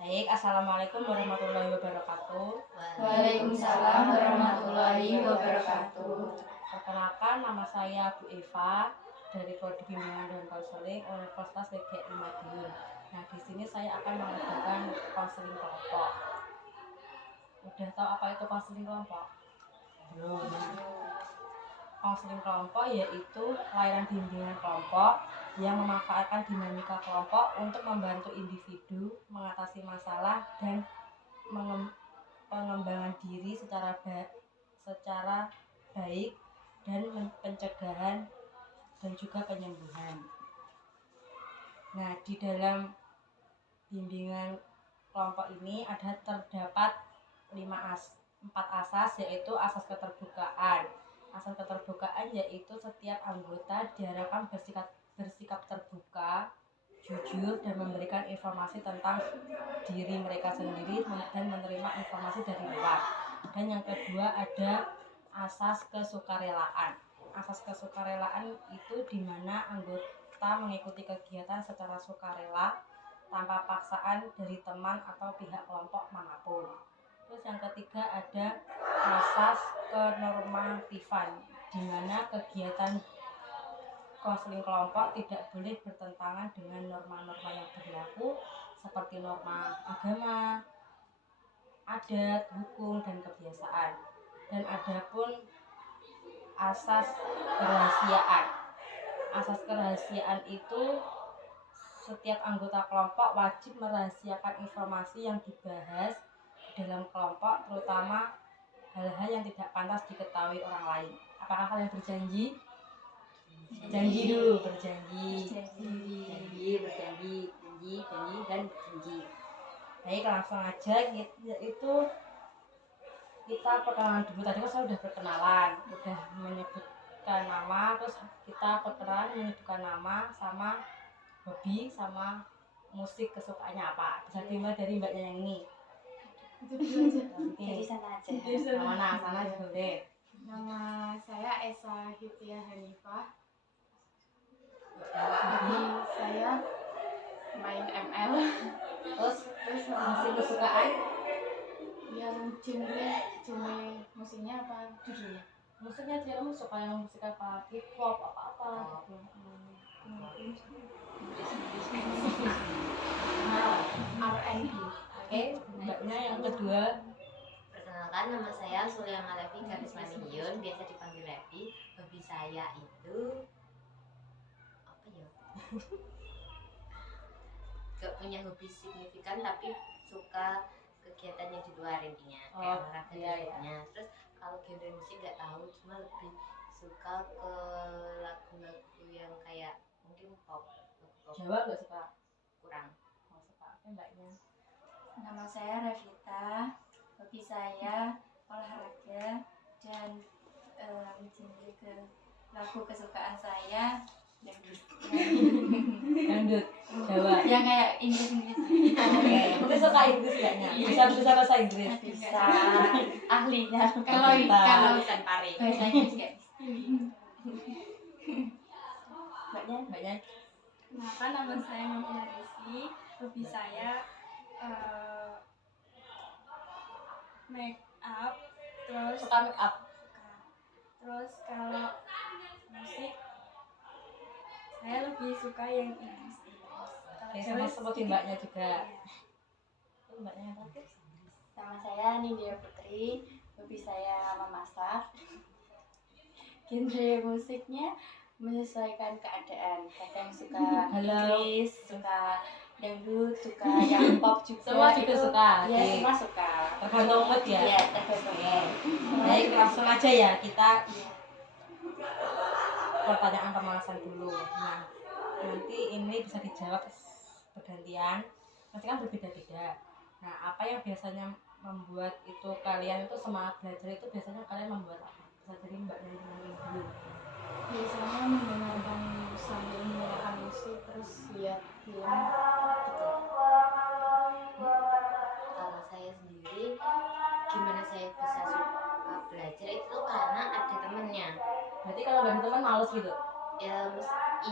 Baik, assalamualaikum warahmatullahi wabarakatuh. Waalaikumsalam warahmatullahi wabarakatuh. Perkenalkan, nama saya Bu Eva dari Prodi Bimbingan dan Konseling Universitas PGRI Madiun. Nah, di sini saya akan mengadakan konseling kelompok. Udah tahu apa itu konseling kelompok? Belum. Konseling kelompok yaitu layanan bimbingan kelompok yang memanfaatkan dinamika kelompok untuk membantu individu mengatasi masalah dan pengembangan diri secara baik dan pencegahan dan juga penyembuhan. Nah, di dalam bimbingan kelompok ini terdapat 4 asas, yaitu asas keterbukaan. Asas keterbukaan yaitu setiap anggota diharapkan bersikap terbuka, jujur, dan memberikan informasi tentang diri mereka sendiri dan menerima informasi dari luar. Dan yang kedua ada asas kesukarelaan. Asas kesukarelaan itu di mana anggota mengikuti kegiatan secara sukarela tanpa paksaan dari teman atau pihak kelompok manapun. Terus yang ketiga ada asas kenormatifan, di mana kegiatan konseling kelompok tidak boleh bertentangan dengan norma-norma yang berlaku seperti norma agama, adat, hukum, dan kebiasaan. Dan ada pun asas kerahasiaan. Asas kerahasiaan itu setiap anggota kelompok wajib merahasiakan informasi yang dibahas dalam kelompok, terutama hal-hal yang tidak pantas diketahui orang lain. Apakah kalian berjanji? Janji dulu, berjanji. Baik, langsung aja, yaitu kita perkenalan dulu. Tadi kan saya udah perkenalan, udah menyebutkan nama, terus kita perkenalan menyebutkan nama sama hobi sama musik kesukaannya apa. Bisa dimulai dari mbaknya yang ini. Jadi sana aja. Sana juga deh. Nama saya Esa Hitia Hanifah. Hobi Saya main ML. terus musik kesukaan Yang genre musiknya apa judulnya? musiknya dia suka yang musik apa, hip hop apa gitu. R&B. Oke, mbaknya yang kedua. Perkenalkan, nama saya Sulia Malevi Karismanihyun, biasa dipanggil Levi. Hobi saya itu apa ya? Gak punya hobi signifikan, tapi suka kegiatannya di luar intinya, kayak olahraga dan Terus kalau genre musik gak tahu, cuma lebih suka ke lagu-lagu yang kayak mungkin pop. Jawa nggak suka? Kurang. Nggak suka. Oke, mbaknya. Nama saya Revita. Hobi saya olahraga dan genre ke lagu kesukaan saya Dangdut Jawa. yang kayak Inggris. Oke, mungkin suka Inggris mbaknya. Bisa bahasa Inggris. Bisa ahlinya. Kalau Bukan pare. bahasa Inggris guys. Mbaknya. Kenalkan, nama saya Novia Rizky. Hobi saya make up. Terus Suka make up. Terus kalau musik saya lebih suka yang Inggris. Oke, sama seperti mbaknya juga. Mbaknya yang terakhir. Nama saya Nindya Putri. Hobi saya memasak. Genre musiknya menyesuaikan keadaan. Kadang suka Inggris, suka dangdut, suka yang pop juga. Semua juga suka. Iya, Oke. semua suka. Tergantung mood ya. Iya, tergantung. Oke. Baik, langsung aja ya kita pertanyaan pemanasan dulu. Nah, nanti ini bisa dijawab bergantian. Pasti kan berbeda-beda. Nah, apa yang biasanya membuat itu kalian itu semangat belajar itu biasanya kalian membuat apa? Bisa dari mbaknya yang dulu. Biasanya mendengarkan sambil mendengarkan musik, terus lihat film gitu. Kalau saya sendiri, gimana saya bisa suka belajar itu karena ada temennya. Berarti kalau gak ada teman males gitu? Ya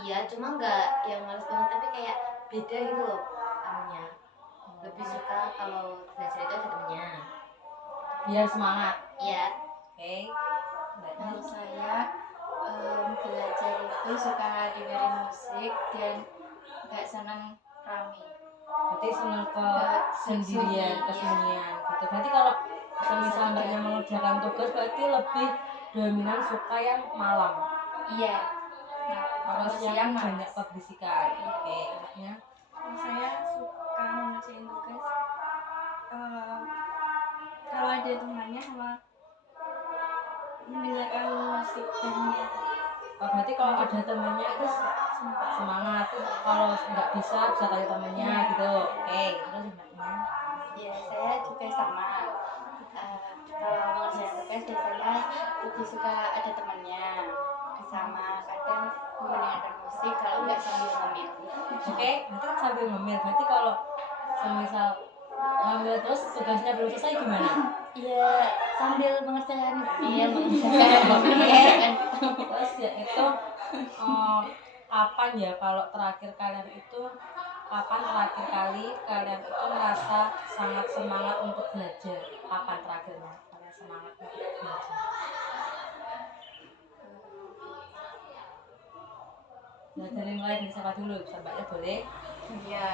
iya, cuma nggak yang males banget, tapi kayak beda gitu loh. temennya. Lebih suka kalau belajar itu ada temennya. Biar semangat. Iya. Oke. Kalau saya belajar itu suka dengerin musik dan nggak senang rame. Berarti senang ke Sunyi, sendirian, iya. kesunyian gitu. Berarti kalau semisal mbaknya mengerjakan tugas berarti lebih dominan suka yang malam. Iya. Nah, kalau Terus yang siang banyak malas. keberisikan. Oke, anaknya. Kalau saya suka mengerjain tugas kalau ada temannya sama mendengarkan musik dan Oh, berarti kalau ada temennya itu semangat. Terus kalau nggak bisa tanya temennya gitu. Oke, terus mbaknya. Ya, saya juga sama. Kalau mengerjakan tugas biasanya lebih suka ada temannya, sama kadang mendengarkan musik kalau nggak sambil ngemil. Oke, nanti kan sambil ngemil. Berarti kalau semisal ngambil terus tugasnya belum selesai gimana? Iya, sambil mengerjakan mengerjakan. Terus ya itu kapan ya kalau terakhir kalian itu kapan terakhir kali kalian itu merasa sangat semangat untuk belajar? Kapan terakhirnya kalian semangat untuk belajar? Nah, dari mulai dari siapa dulu? Mbaknya boleh? Iya,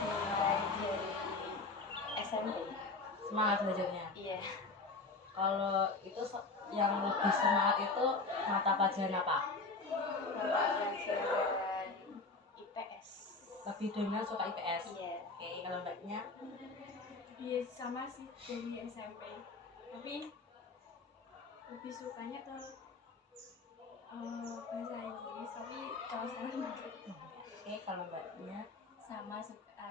mulai dari SMP. Semangat belajarnya. Iya, Kalau itu yang lebih semangat itu mata pelajaran apa? pelajaran IPS. Lebih dominan suka IPS. Iya. Oke, kalau mbaknya ya sama sih dari SMP, tapi lebih sukanya ke bahasa Inggris, tapi kalau sekarang oke, kalau mbaknya Sama suka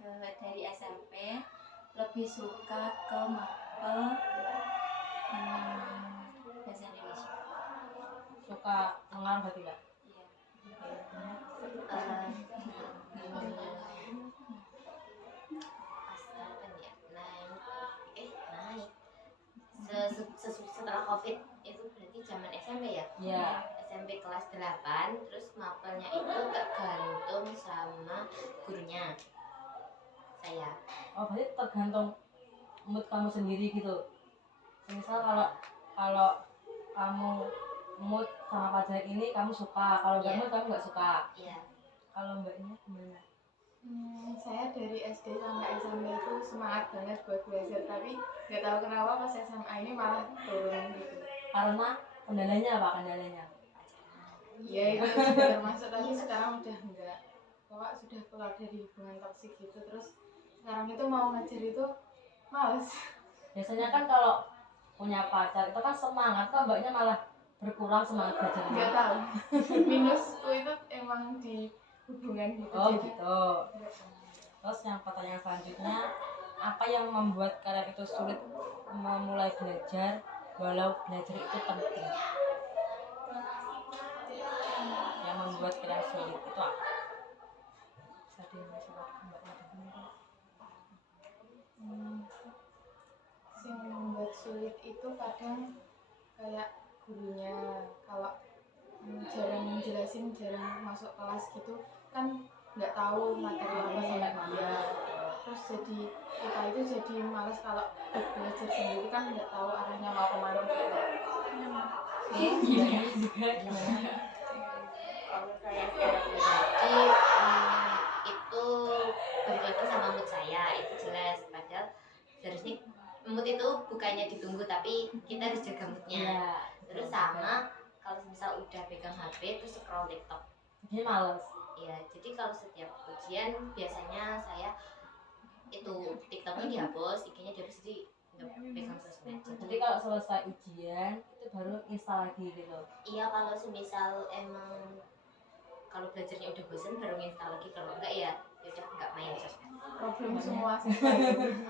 dari SMP lebih suka ke mapel bahasa Indonesia. suka mengarang berarti mbak? Iya. Pas kapan ya naik setelah COVID itu berarti zaman SMP ya. Iya. SMP kelas 8, terus mapelnya itu tergantung sama gurunya saya. Oh, berarti tergantung mood kamu sendiri gitu. Misal kalau kamu mood sama pelajaran ini kamu suka, kalau nggak Iya. mood kamu nggak suka. Iya. Kalau mbaknya gimana? Saya dari SD sampai SMP itu semangat banget buat belajar, tapi nggak tahu kenapa pas SMA ini malah turun gitu. Karena kendalanya apa kendalanya? Ya itu juga termasuk, tapi sekarang udah enggak. Bapak sudah keluar dari hubungan toksik gitu, terus sekarang itu mau ngajar itu males. Biasanya kan kalau punya pacar itu kan semangat, kok mbaknya malah berkurang semangat belajarnya. Nggak tahu. Minusku itu emang di hubungan gitu. Oh jadi gitu. Terus yang pertanyaan selanjutnya, apa yang membuat kalian itu sulit memulai belajar walau belajar itu penting? Yang membuat kalian sulit itu apa? Bisa dimulai mbaknya dulu. yang membuat sulit itu kadang kayak gurunya kalau jarang jelasin, jarang masuk kelas gitu kan, nggak tahu materi apa sampai dia, terus jadi kita itu jadi malas kalau belajar sendiri kan nggak tahu arahnya mau kemana gitu. Mbaknya juga gimana? Kalau saya secara pribadi itu balik lagi sama mood saya, itu jelas. Padahal seharusnya mood itu bukannya ditunggu, tapi kita harus jaga moodnya. Iya. Terus sama kalau misal udah pegang HP terus scroll TikTok. Jadi males. Ya, jadi kalau setiap ujian biasanya saya itu TikToknya dihapus, IG-nya dihapus, jadi nggak pegang sosmed. Jadi kalau selesai ujian itu baru install lagi gitu. Iya, kalau semisal emang kalau belajarnya udah bosan baru install lagi, kalau enggak ya udah nggak main sosmed. Problem semua siswa itu.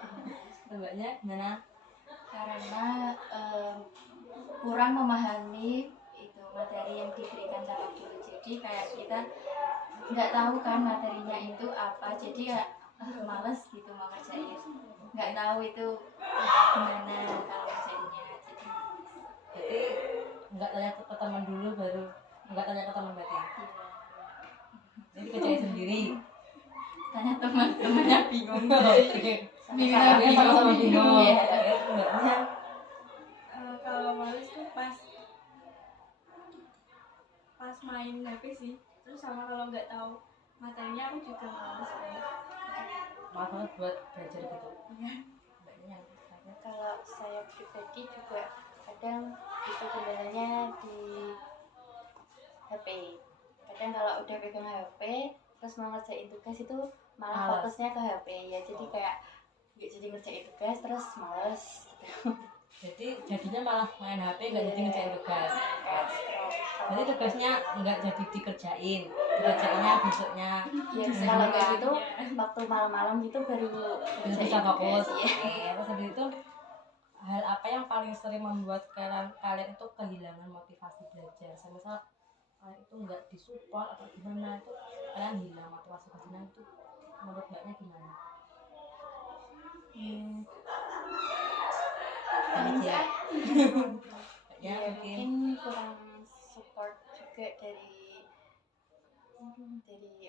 Mbaknya gimana? Karena kurang memahami itu materi yang diberikan sama guru, jadi kayak kita nggak tahu kan materinya itu apa, jadi ya males gitu mau ngerjain, nggak tahu itu gimana kalau ngerjainnya, jadi Jadi nggak tanya ke teman dulu baru nggak tanya ke teman berarti. Jadi kerjain sendiri. bingung. Oke. Sama-sama Kalian sama-sama bingung. Iya. Mbaknya Kalau males tuh pas main HP sih. Terus sama kalau nggak tahu materinya aku juga males banget. maaf banget buat belajar gitu. Iya. Mbaknya Kalau saya pribadi juga kadang itu kendalanya di HP. Kadang kalau udah pegang HP terus mau ngerjain tugas itu malah Malas. fokusnya ke HP ya, jadi kayak nggak jadi ngerjain tugas terus males gitu. jadi jadinya malah main HP nggak jadi Iya. ngerjain tugas. Kayak scroll. Jadi tugasnya nggak jadi dikerjain, dikerjainnya besoknya. Ya kalau kayak gitu waktu malam-malam gitu baru Jadi ngerjain bisa fokus. tugas, iya. Terus habis itu hal apa yang paling sering membuat kalian itu kehilangan motivasi belajar? Misal kalian itu nggak disupport atau gimana, itu kalian hilang motivasi belajarnya, itu menurut mbaknya gimana? Bisa. Ya, Ya, mungkin mungkin kurang support juga dari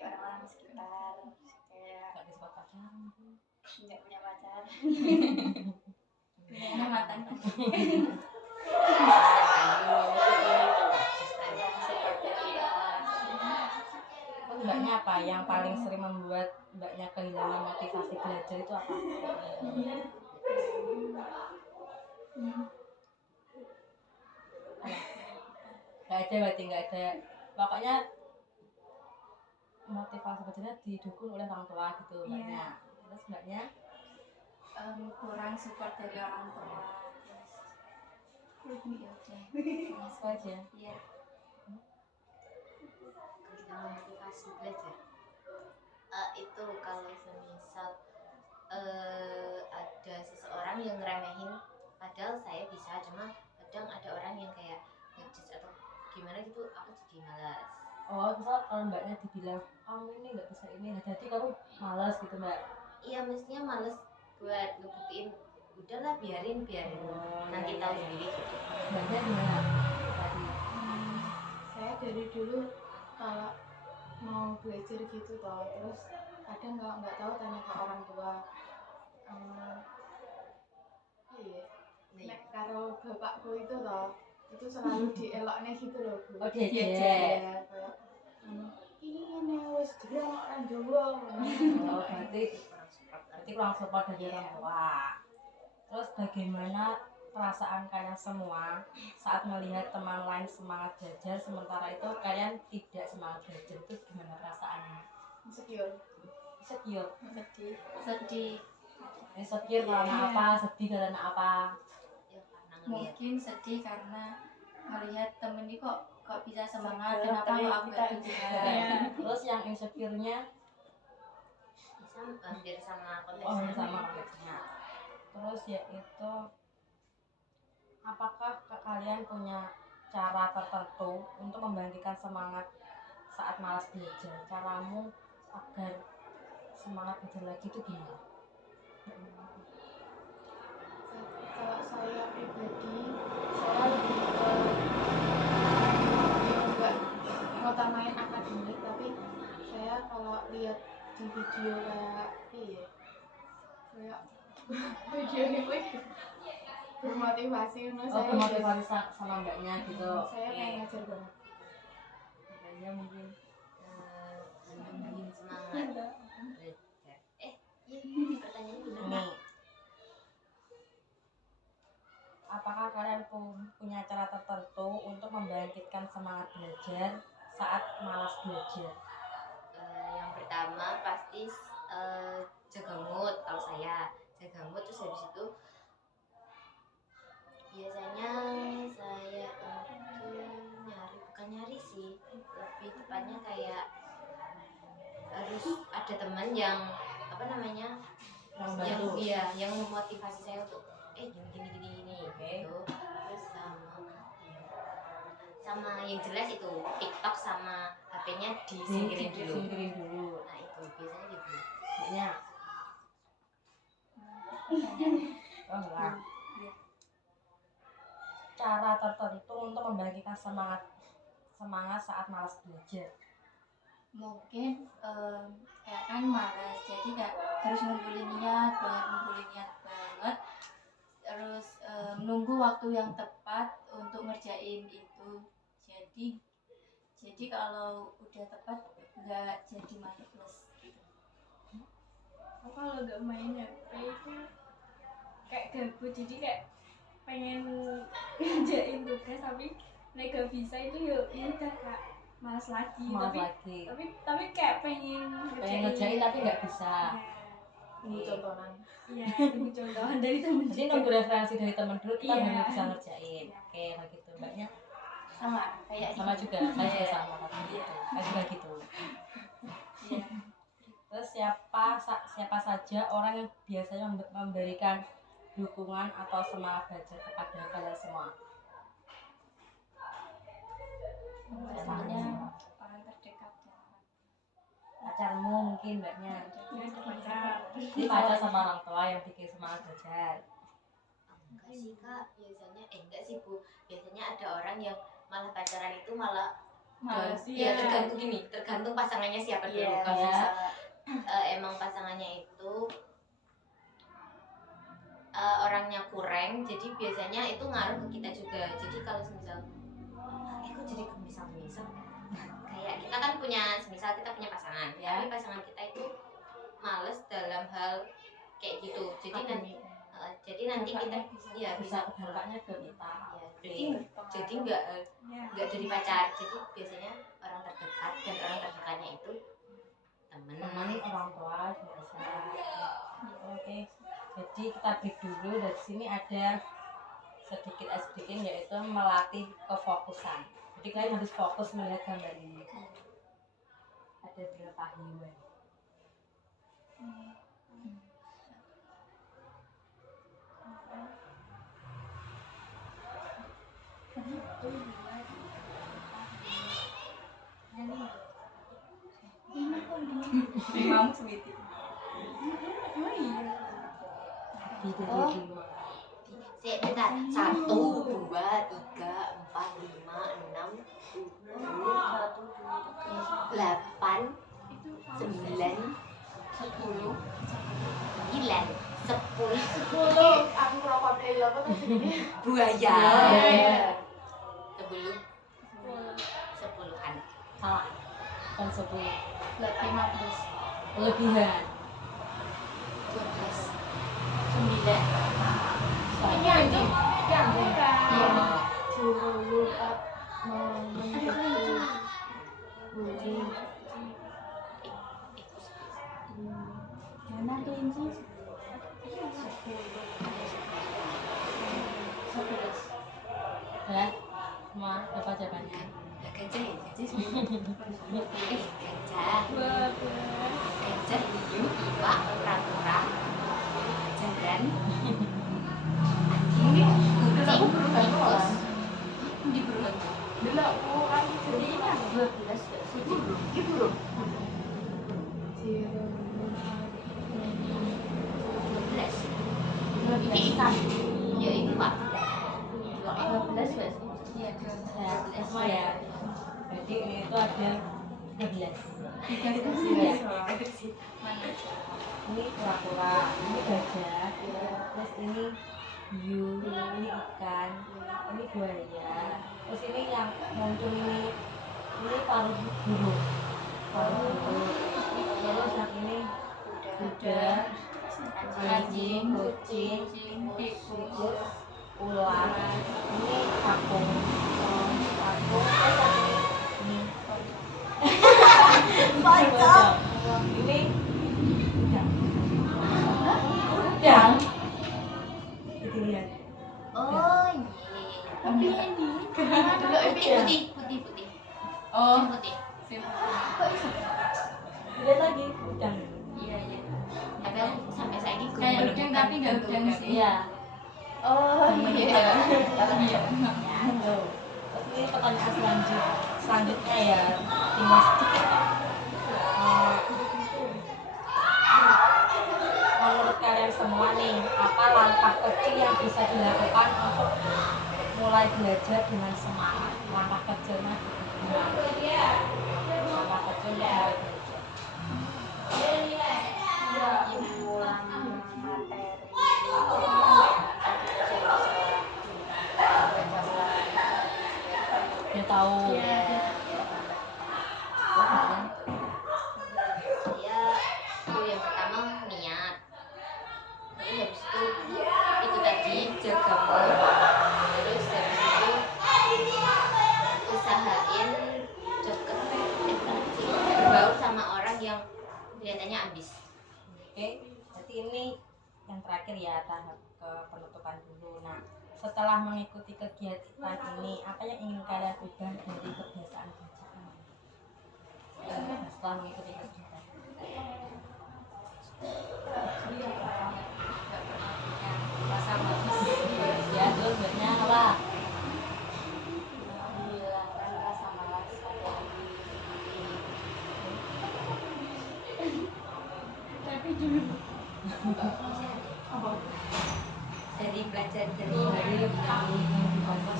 orang-orang sekitar, kayak nggak disupport pacaran mungkin. nggak punya pacar. Punya mantan. Kurang support dari orang-orang sekitar. Terus mbaknya apa yang paling sering membuat mbaknya kehilangan motivasi belajar itu apa? Nggak ada, berarti nggak ada. Pokoknya motivasi belajarnya didukung oleh orang tua gitu mbaknya. Terus mbaknya Kurang support dari orang tua. Terus ya udah. itu aja. Iya. Kehilangan motivasi belajar. Itu kalau semisal ada seseorang yang ngeremehin, padahal saya bisa, cuma kadang ada orang yang kayak ngejudge atau gimana gitu, aku jadi malas. Oh, misal kalau mbaknya dibilang kamu ini nggak bisa ini, nah jadi kamu malas gitu mbak. Iya, mestinya males buat ngebuktiin, udahlah biarin nanti tahu sendiri gitu. Mbaknya gimana tadi? Saya dari dulu kalau mau belajar gitu toh, terus kadang kalau nggak tahu tanya ke orang tua. Iya, Nah, nek karo bapakku itu toh, itu selalu dieloknya gitu loh Bu. Oh, diejek. Iya, kayak ini wes dia orang Jawa. Oh, berarti kurang support dari orang tua. Terus bagaimana perasaan kalian semua saat melihat teman lain semangat belajar sementara itu kalian tidak semangat belajar, itu gimana perasaannya? Insecure. Insecure. Sedih. Insecure karena Iya. apa? Sedih karena apa? ya karena ngeliat Mungkin sedih karena melihat temen ini kok bisa semangat, Semangat, kenapa tapi kok aku kita nggak bisa. Terus yang insecure-nya bisa hampir sama oh konteksnya. sama konteksnya. Terus yaitu apakah kalian punya cara tertentu untuk membangkitkan semangat saat malas belajar? Caramu agar semangat belajar lagi itu gimana? Kalau saya pribadi, saya lebih ke nggak ngutamain akademik, tapi saya kalau lihat di video kayak video ini pun bermotivasi menurut Oh, saya. motivasi sama mbaknya gitu. Saya pengen ngajar banget. Mbaknya mungkin Nambahin semangat belajar. Iya, pertanyaannya benar. ini. Apakah kalian punya cara tertentu untuk membangkitkan semangat belajar saat malas belajar? Yang pertama pasti jaga mood. Kalau saya jaga mood, terus habis itu biasanya saya itu bukan nyari sih, lebih tepatnya kayak harus ada teman yang apa namanya, Yang yang memotivasi saya untuk gini gitu. Terus sama yang jelas itu TikTok sama HP-nya disingkirin dulu. Singkirin dulu. Nah itu biasanya gitu. Mbaknya oh enggak. Cara tertentu untuk membangkitkan semangat saat malas belajar. Mungkin kayak kan malas, jadi kayak terus ngumpulin niat banget, terus menunggu waktu yang tepat untuk ngerjain itu. Jadi kalau udah tepat nggak jadi males gitu. Aku kalau nggak main HP itu kayak gabut, jadi kayak pengen ngerjain tugas tapi nggak bisa itu ya udah Kak, malas lagi. Malas lagi. Tapi kayak pengen ngerjain tapi nggak bisa. Ini contohan. Iya, itu contohan dari temen. Jadi nunggu referensi dari temen dulu kita Iya. baru bisa ngerjain. Oke, begitu mbaknya. Sama kayak Sama juga, saya juga sama gitu. Saya juga gitu. Iya. Terus siapa saja orang yang biasanya memberikan dukungan atau semangat belajar kepada kalian semua? Pastinya orang terdekat ya. Pacarmu mungkin mbaknya. Pacar. Jadi pacar sama orang tua yang bikin semangat belajar. Enggak sih Kak, biasanya enggak sih Bu. Biasanya ada orang yang malah pacaran itu malah Males, ya iya. tergantung pasangannya siapa dulu. Iya, Kalau iya. misalnya emang pasangannya itu orangnya kurang, jadi biasanya itu ngaruh ke kita juga. Jadi kalau semisal kok jadi misal kayak kita kan punya, semisal kita punya pasangan, Ya. tapi pasangan kita itu males dalam hal kayak gitu. Jadi nanti kita ya Bisa bisa dampaknya ke kita. ya, jadi nggak dari pacar, jadi biasanya orang terdekat, dan orang terdekatnya itu temen. Teman orang tua biasa. Oke. Jadi kita break dulu. Dari sini ada sedikit yaitu melatih kefokusan. Jadi kalian harus fokus melihat gambar ini. Ada berapa hewan? Memang sweetie. Oh. Bentar, 1, 2, 3, 4, 5, 6, 7, 8, 9, 10, 10. Aku krokodil apa tadi? Buaya. Buaya. 10. 10-an. Salah. Bukan 10. 15, Kelebihan. 12. 9. Iya, itu. Iya. Cilupat menentu budi. Mana kelinci? 11. Ya, semua dapat jawabannya. Gajah ya? Gajah. Gajah, hiu, iwak, kura-kura, jaran, anjing, kucing, tikus. Di burung. Dulu aku kan Jadi ini ada 12 gak sih? Di burung. cilupat 12. Ini ikan. Ya ini Pak. 12 gak sih? Iya, 12. Ya, semua ya. Jadi ini itu ada 13. 13 Ya. Mana? Ini kura-kura, ini gajah, terus ini hiu, ini ikan, ini buaya, terus ini yang muncul ini paruh burung, terus yang ini kuda, anjing, kucing, tikus, ular, ini kapung, terus ini pocong, ini udang, itu lihat. Oh iya. Tapi ini Dulu putih. oh, Putih. Lihat lagi udang. iya iya. Tapi aku sampai saat ini Kayak udang tapi nggak udang sih. Iya. Oh iya. Iya. Ya, tuh. Terus ini pertanyaan selanjutnya ya, tinggal sedikit. Menurut kalian semua nih, apa langkah kecil yang bisa dilakukan untuk mulai belajar dengan semangat? Langkah kecilnya gimana? Langkah kecil untuk mulai belajar. kelihatannya habis. Oke, berarti ini yang terakhir ya, tahap ke penutupan dulu. Nah, setelah mengikuti kegiatan ini, apa yang ingin kalian ubah dari kebiasaan bacaan? Setelah mengikuti kegiatan. Rasa bagus. Ya, terus banyak apa? menghilangkan rasa malas pada Tapi dulu Dari belajar dari Dari yang dibaca.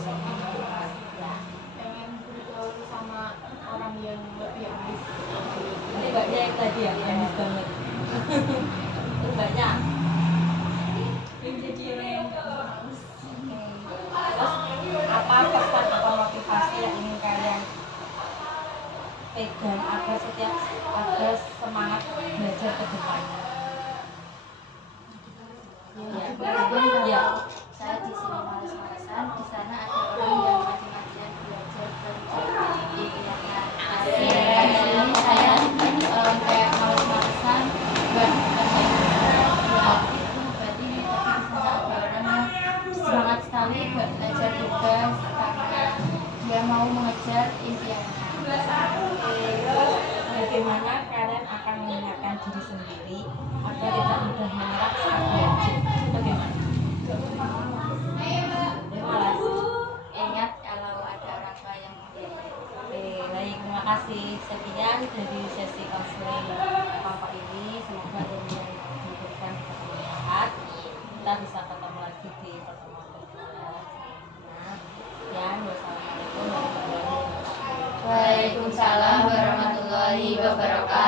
Ya, pengen bergaul sama orang yang lebih ambis. ini banyak yang tadi ya, yang banget. Terus banyak. menjadi orang yang gak malas. Terus apa pesan atau motivasi yang ingin kalian pegang agar semangat belajar ke depannya? Walaupun Ya. kalau saya di sini males-malesan, di sana ada orang yang mati-matian belajar dan impiannya. Di sini saya kayak males-malesan, berarti tapi di sana ada orang yang semangat sekali buat belajar tugas karena dia mau mengejar impiannya. Bagaimana kalian akan mengingatkan diri sendiri agar tidak mudah menyerah saat belajar? Bagaimana? Malas. Ingat kalau ada orang tua yang membiayai. Oke, baik, terima kasih. Sekian dari sesi konseling Papa ini. Semoga ilmu yang diberikan bermanfaat. Kita bisa ketemu lagi di pertemuan berikutnya. Sekian, wassalamualaikum warahmatullahi wabarakatuh. Waalaikumsalam warahmatullahi wabarakatuh.